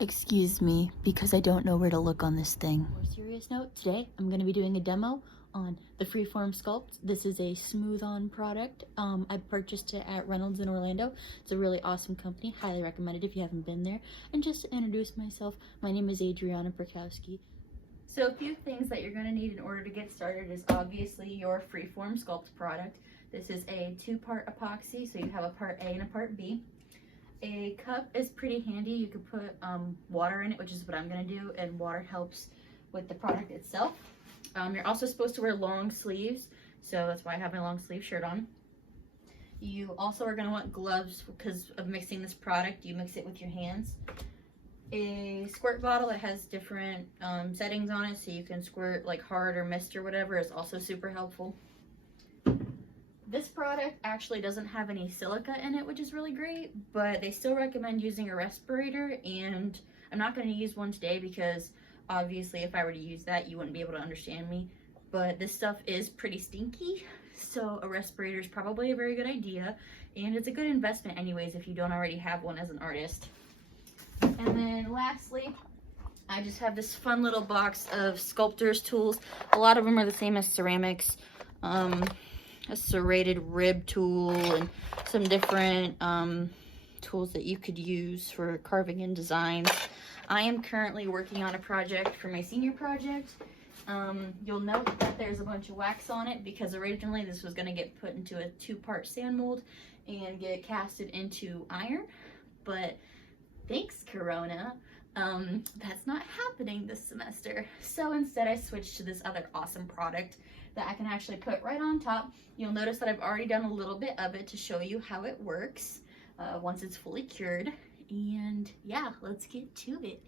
Excuse me, because I don't know where to look on this thing. More serious note, today I'm going to be doing a demo on the Freeform Sculpt. This is a smooth-on product. I purchased it at Reynolds in Orlando. It's a really awesome company. Highly recommend it if you haven't been there. And just to introduce myself, my name is Adriana Perkowski. So a few things that you're going to need in order to get started is obviously your Freeform Sculpt product. This is a two-part epoxy, so you have a part A and a part B. A cup is pretty handy. You could put water in it, which is what I'm going to do, and water helps with the product itself. You're also supposed to wear long sleeves, so that's why I have my long sleeve shirt on. You also are going to want gloves because of mixing this product. You mix it with your hands. A squirt bottle that has different settings on it, so you can squirt like hard or mist or whatever, is also super helpful. This product actually doesn't have any silica in it, which is really great, but they still recommend using a respirator, and I'm not going to use one today because obviously if I were to use that, you wouldn't be able to understand me, but this stuff is pretty stinky, so a respirator is probably a very good idea, and it's a good investment anyways if you don't already have one as an artist. And then lastly, I just have this fun little box of sculptor's tools. A lot of them are the same as ceramics. A serrated rib tool and some different tools that you could use for carving and designs. I am currently working on a project for my senior project. You'll note that there's a bunch of wax on it because originally this was going to get put into a two-part sand mold and get casted into iron, but thanks Corona, that's not happening this semester. So instead I switched to this other awesome product that I can actually put right on top. You'll notice that I've already done a little bit of it to show you how it works once it's fully cured. And yeah, let's get to it.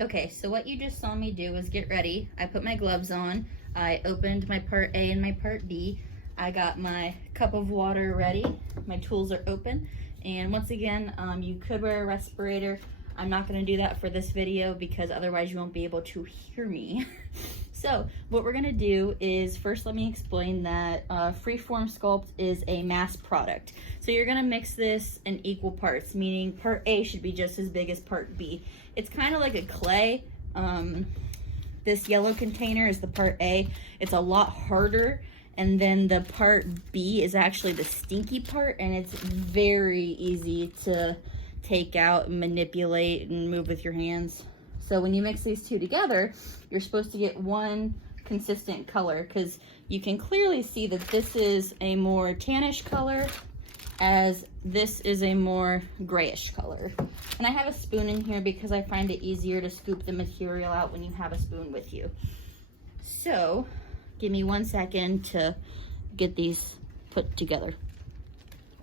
Okay, so what you just saw me do was get ready. I put my gloves on. I opened my part A and my part B. I got my cup of water ready. My tools are open. And once again, you could wear a respirator. I'm not going to do that for this video because otherwise you won't be able to hear me. So what we're going to do is first let me explain that Freeform Sculpt is a mass product. So you're going to mix this in equal parts, meaning part A should be just as big as part B. It's kind of like a clay. This yellow container is the part A. It's a lot harder. And then the part B is actually the stinky part, and it's very easy to take out and manipulate and move with your hands. So when you mix these two together, you're supposed to get one consistent color because you can clearly see that this is a more tannish color as this is a more grayish color. And I have a spoon in here because I find it easier to scoop the material out when you have a spoon with you. So give me 1 second to get these put together.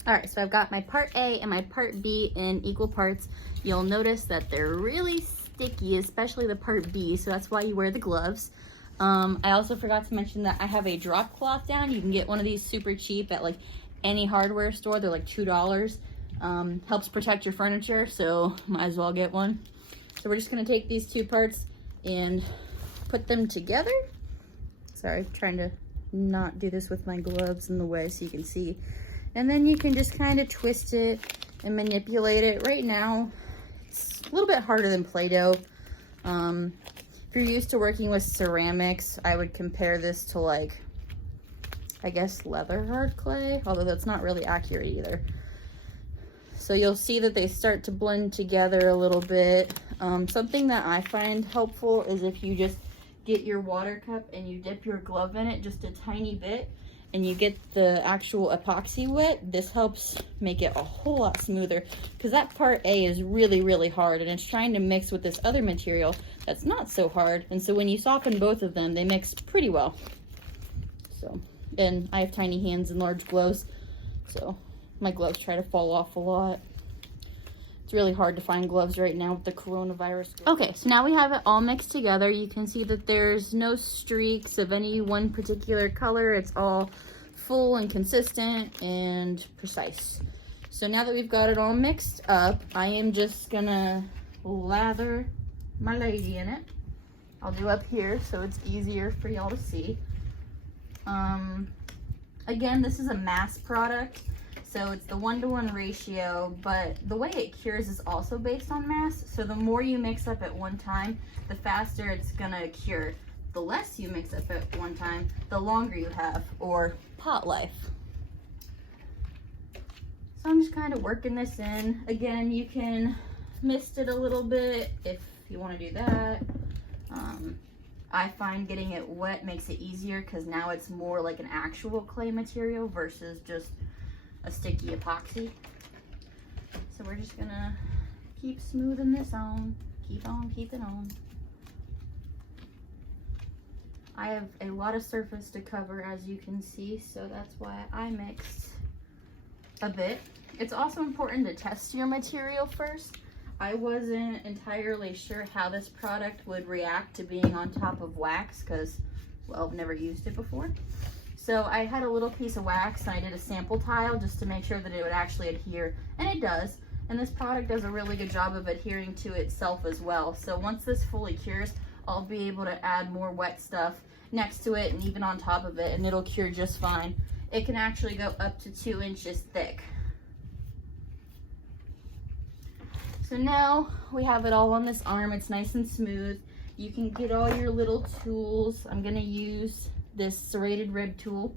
All right, so I've got my part A and my part B in equal parts. You'll notice that they're really sticky, especially the part B, so that's why you wear the gloves. I also forgot to mention that I have a drop cloth down. You can get one of these super cheap at like any hardware store. They're like $2. Helps protect your furniture, so might as well get one. So we're just gonna take these two parts and put them together. Sorry, I'm trying to not do this with my gloves in the way so you can see. And then you can just kind of twist it and manipulate it. Right now, it's a little bit harder than Play-Doh. If you're used to working with ceramics, I would compare this to like, I guess, leather hard clay, although that's not really accurate either. So you'll see that they start to blend together a little bit. Something that I find helpful is if you just get your water cup and you dip your glove in it just a tiny bit and you get the actual epoxy wet. This helps make it a whole lot smoother because that part A is really, really hard and it's trying to mix with this other material that's not so hard. And so when you soften both of them, they mix pretty well. So, and I have tiny hands and large gloves, so my gloves try to fall off a lot. It's really hard to find gloves right now with the coronavirus. Okay, so now we have it all mixed together. You can see that there's no streaks of any one particular color. It's all full and consistent and precise. So now that we've got it all mixed up, I am just gonna lather my lady in it. I'll do up here so it's easier for y'all to see. Again, this is a mass product, so it's the 1-to-1 ratio, but the way it cures is also based on mass. So the more you mix up at one time, the faster it's gonna cure. The less you mix up at one time, the longer you have, or pot life. So I'm just kind of working this in. Again, you can mist it a little bit if you want to do that. I find getting it wet makes it easier because now it's more like an actual clay material versus just a sticky epoxy. So we're just gonna keep smoothing this on, keep it on. I have a lot of surface to cover, as you can see, so that's why I mixed a bit. It's also important to test your material first. I wasn't entirely sure how this product would react to being on top of wax because, well, I've never used it before. So I had a little piece of wax and I did a sample tile just to make sure that it would actually adhere, and it does. And this product does a really good job of adhering to itself as well. So once this fully cures, I'll be able to add more wet stuff next to it and even on top of it, and it'll cure just fine. It can actually go up to 2 inches thick. So now we have it all on this arm. It's nice and smooth. You can get all your little tools. I'm gonna use this serrated red tool,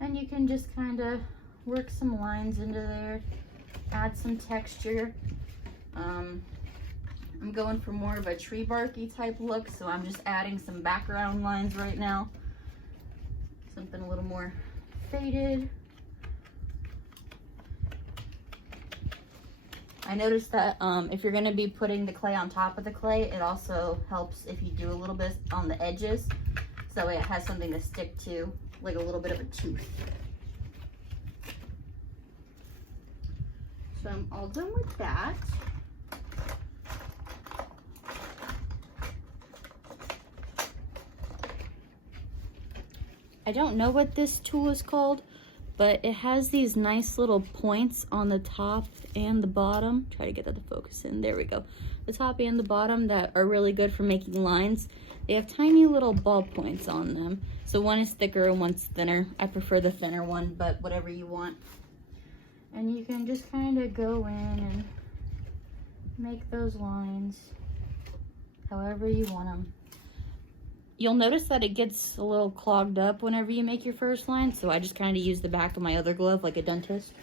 and you can just kind of work some lines into there, add some texture. I'm going for more of a tree barky type look, so I'm just adding some background lines right now. Something a little more faded. I noticed that if you're gonna be putting the clay on top of the clay, it also helps if you do a little bit on the edges, so it has something to stick to, like a little bit of a tooth. So I'm all done with that. I don't know what this tool is called, but it has these nice little points on the top and the bottom. Try to get that to focus in. There we go. The top and the bottom that are really good for making lines. They have tiny little ball points on them. So one is thicker and one's thinner. I prefer the thinner one, but whatever you want. And you can just kind of go in and make those lines however you want them. You'll notice that it gets a little clogged up whenever you make your first line, so I just kind of use the back of my other glove like a dentist.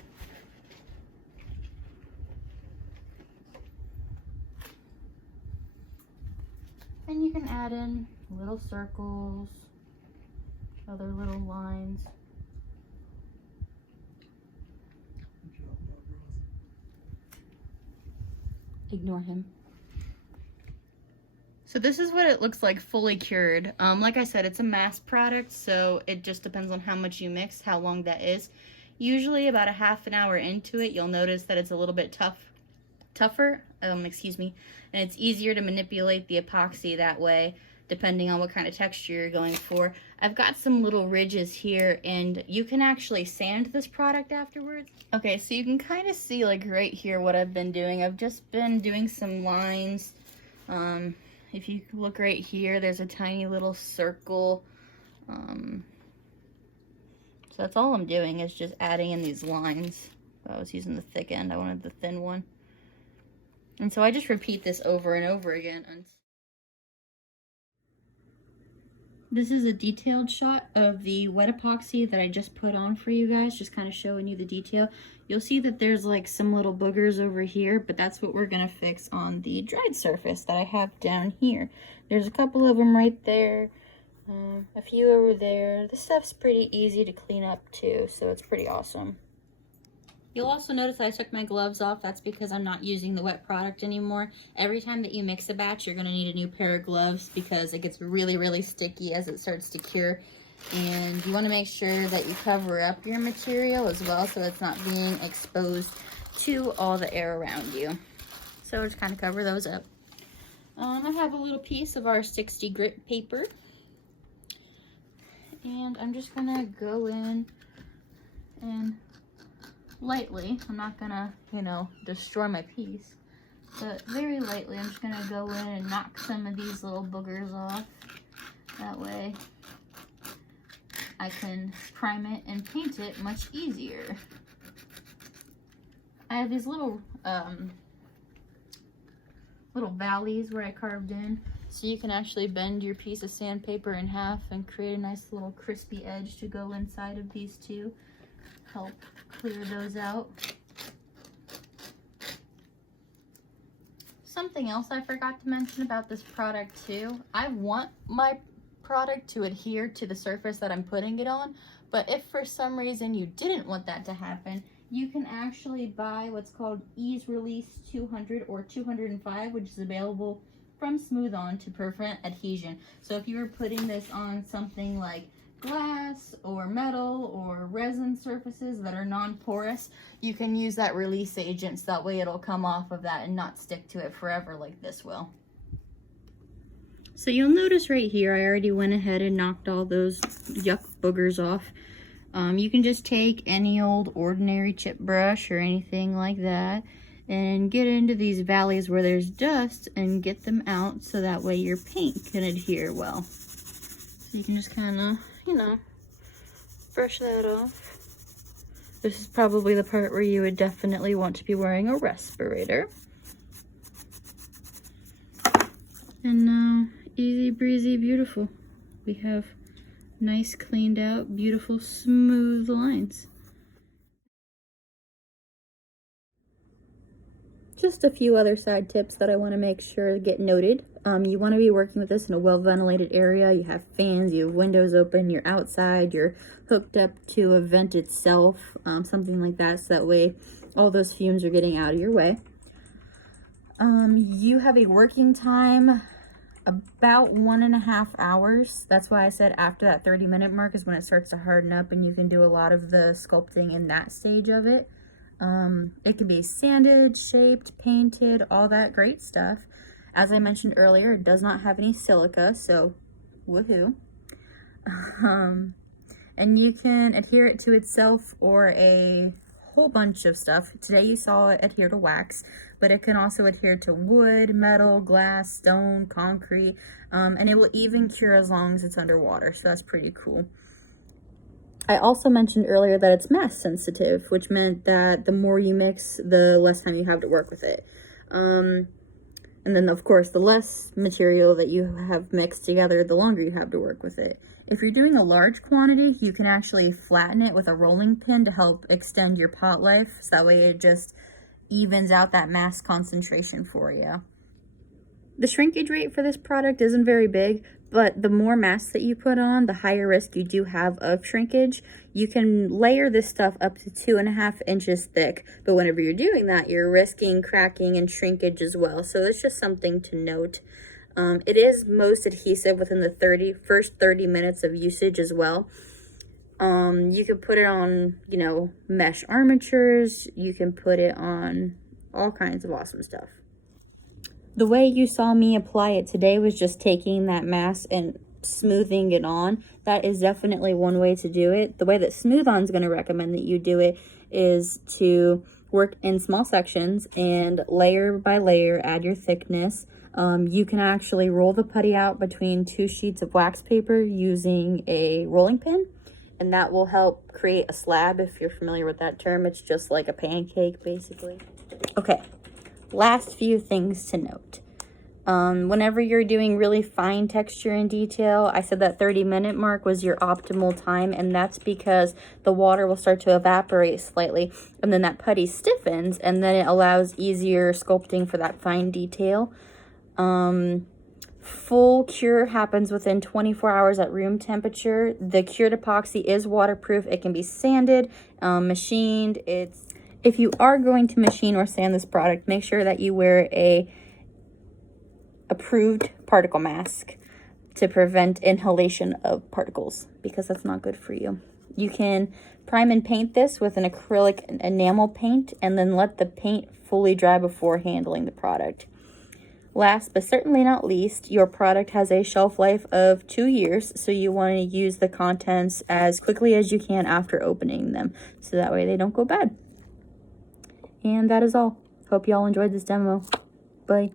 And you can add in little circles, other little lines. Ignore him. So this is what it looks like fully cured. Like I said, it's a mass product, so it just depends on how much you mix, how long that is. Usually about a half an hour into it, you'll notice that it's a little bit tougher, excuse me, and it's easier to manipulate the epoxy that way, depending on what kind of texture you're going for. I've got some little ridges here, and you can actually sand this product afterwards. Okay, so you can kind of see like right here what I've been doing. I've just been doing some lines. If you look right here, there's a tiny little circle. So that's all I'm doing is just adding in these lines. I was using the thick end. I wanted the thin one. And so I just repeat this over and over again. This is a detailed shot of the wet epoxy that I just put on for you guys, just kind of showing you the detail. You'll see that there's like some little boogers over here, but that's what we're gonna fix on the dried surface that I have down here. There's a couple of them right there, a few over there. This stuff's pretty easy to clean up too, so it's pretty awesome. You'll also notice I took my gloves off. That's because I'm not using the wet product anymore. Every time that you mix a batch, you're gonna need a new pair of gloves because it gets really, really sticky as it starts to cure. And you wanna make sure that you cover up your material as well so it's not being exposed to all the air around you. So just kind of cover those up. I have a little piece of our 60 grit paper. And I'm just gonna go in and lightly, I'm not gonna, you know, destroy my piece, but very lightly, I'm just gonna go in and knock some of these little boogers off. That way I can prime it and paint it much easier. I have these little valleys where I carved in, so you can actually bend your piece of sandpaper in half and create a nice little crispy edge to go inside of these two. Help clear those out. Something else I forgot to mention about this product too, I want my product to adhere to the surface that I'm putting it on, but if for some reason you didn't want that to happen, you can actually buy what's called Ease Release 200 or 205, which is available from Smooth On to prevent adhesion. So if you were putting this on something like glass or metal or resin surfaces that are non-porous, you can use that release agent, so that way it'll come off of that and not stick to it forever like this will. So you'll notice right here, I already went ahead and knocked all those yuck boogers off. You can just take any old ordinary chip brush or anything like that and get into these valleys where there's dust and get them out, so that way your paint can adhere well. So you can just kind of, you know, brush that off. This is probably the part where you would definitely want to be wearing a respirator. And now, easy breezy, beautiful. We have nice, cleaned out, beautiful, smooth lines. Just a few other side tips that I want to make sure get noted. You want to be working with this in a well-ventilated area. You have fans, you have windows open, you're outside, you're hooked up to a vent itself, something like that, so that way all those fumes are getting out of your way. You have a working time about 1.5 hours. That's why I said after that 30-minute mark is when it starts to harden up and you can do a lot of the sculpting in that stage of it. It can be sanded, shaped, painted, all that great stuff. As I mentioned earlier, it does not have any silica, so woohoo. And you can adhere it to itself or a whole bunch of stuff. Today you saw it adhere to wax, but it can also adhere to wood, metal, glass, stone, concrete, and it will even cure as long as it's underwater, so that's pretty cool. I also mentioned earlier that it's mass sensitive, which meant that the more you mix, the less time you have to work with it. And then, of course, the less material that you have mixed together, the longer you have to work with it. If you're doing a large quantity, you can actually flatten it with a rolling pin to help extend your pot life, so that way it just evens out that mass concentration for you. The shrinkage rate for this product isn't very big, but the more mass that you put on, the higher risk you do have of shrinkage. You can layer this stuff up to 2.5 inches thick, but whenever you're doing that, you're risking cracking and shrinkage as well. So it's just something to note. It is most adhesive within the first 30 minutes of usage as well. You can put it on, you know, mesh armatures. You can put it on all kinds of awesome stuff. The way you saw me apply it today was just taking that mass and smoothing it on. That is definitely one way to do it. The way that Smooth On is going to recommend that you do it is to work in small sections and layer by layer add your thickness. You can actually roll the putty out between 2 sheets of wax paper using a rolling pin, and that will help create a slab. If you're familiar with that term, it's just like a pancake basically. Okay. Last few things to note. Whenever you're doing really fine texture and detail, I said that 30-minute mark was your optimal time, and that's because the water will start to evaporate slightly, and then that putty stiffens, and then it allows easier sculpting for that fine detail. Full cure happens within 24 hours at room temperature. The cured epoxy is waterproof. It can be sanded, machined. If you are going to machine or sand this product, make sure that you wear a approved particle mask to prevent inhalation of particles, because that's not good for you. You can prime and paint this with an acrylic enamel paint and then let the paint fully dry before handling the product. Last but certainly not least, your product has a shelf life of 2 years, so you want to use the contents as quickly as you can after opening them, so that way they don't go bad. And that is all. Hope you all enjoyed this demo. Bye.